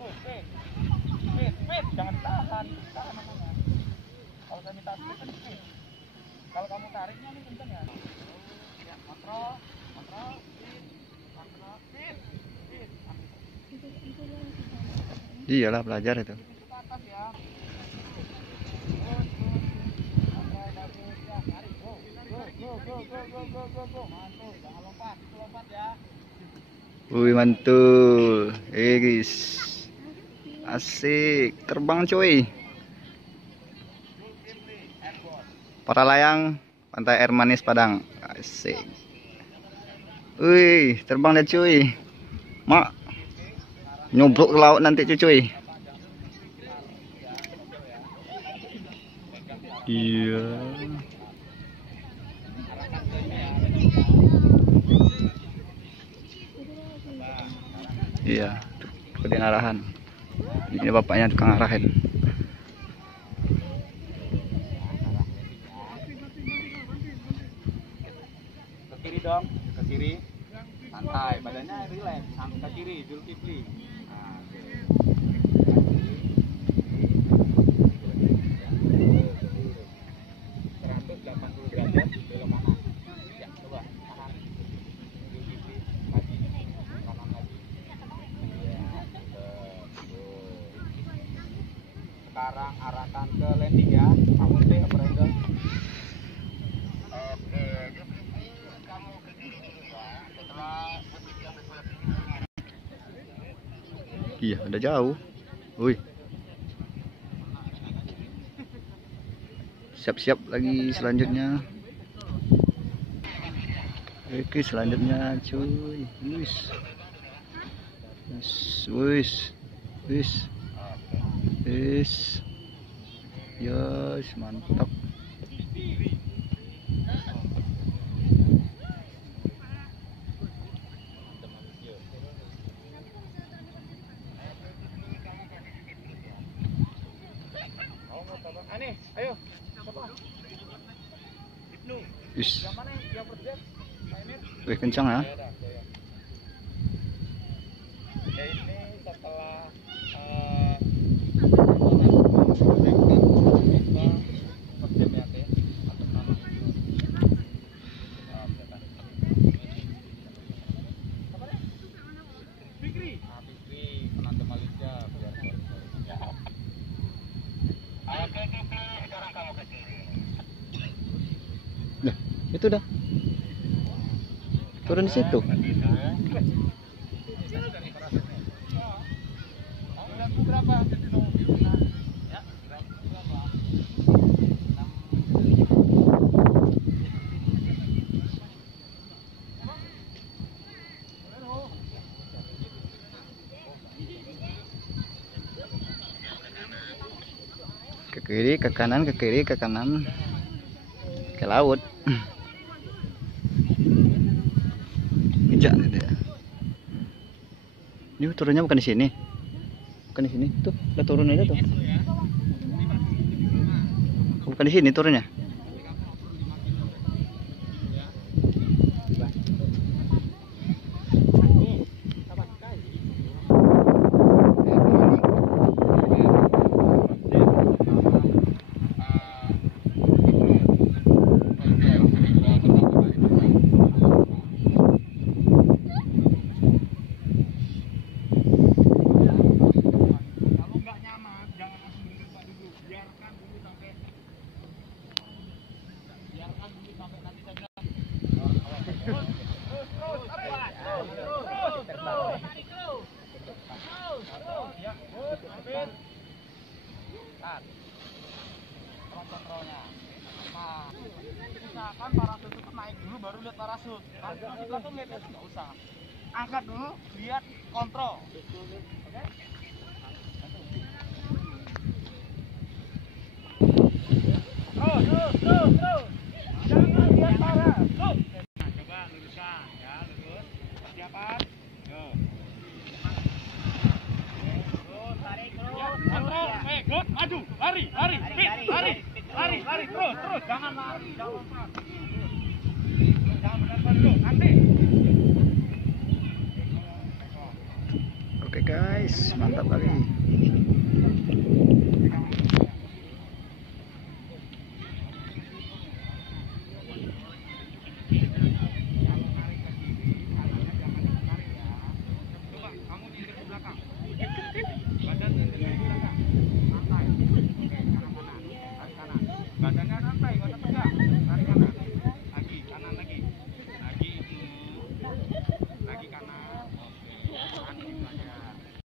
Speed, jangan tahan namanya. Kalau saya minta speed kan speed. Kalau kamu tariknya nih kenceng ya. Ya, kontrol, speed. Iyalah belajar itu. Ke atas ya. Go. Mantul, jangan lompat ya. Wih mantul, guys, asik, terbang cuy. Para layang, pantai air manis Padang, asik. Wih, terbang deh cuy, mak, nyobrok ke laut nanti cuy. Iya. Iya, ikutin arahan. Ini bapaknya tukang arahin. Ke kiri dong, ke kiri. Santai, badannya relax. Ke kiri, Zulkifli. Nah, 180 derajat belok kanan. Ya, coba kanan. Zulkifli lagi, kanan lagi. Ya, sekarang arahkan ke landing ya. Kamu stay operator. Oke, kamu ke kiri dulu ya. Setelah Iya, udah jauh. Wih. Siap-siap lagi selanjutnya. Oke, selanjutnya cuy. Wis. Yes, mantap. Aneh, ayo. Wis. Yang mana yang berjet? Wih, kencang ya. Ya ini setelah penonton Malaysia biar sekarang kamu ke kiri. Nah, itu dah. Turun di situ. Berapa? Ya, Ke kiri, ke kanan, ke kiri, ke kanan. Ke laut. Bijak gitu ya. Ini turunnya bukan di sini. Bukan di sini. Tuh, udah turun aja tuh. Bukan di sini turunnya. kontrolnya. Nah, usahakan parasut itu naik dulu baru lihat parasut. Kalau di belakang lihat nggak usah. Angkat dulu, lihat kontrol. Oke? Terus. Jangan lihat parasut. Nah, coba luruskan ya, lurus. Persiapan. Yo. Kontrol, good, maju, lari, terus, jangan lari, jangan lompat, jangan benar-benar dulu, nanti. Oke guys, mantap kali.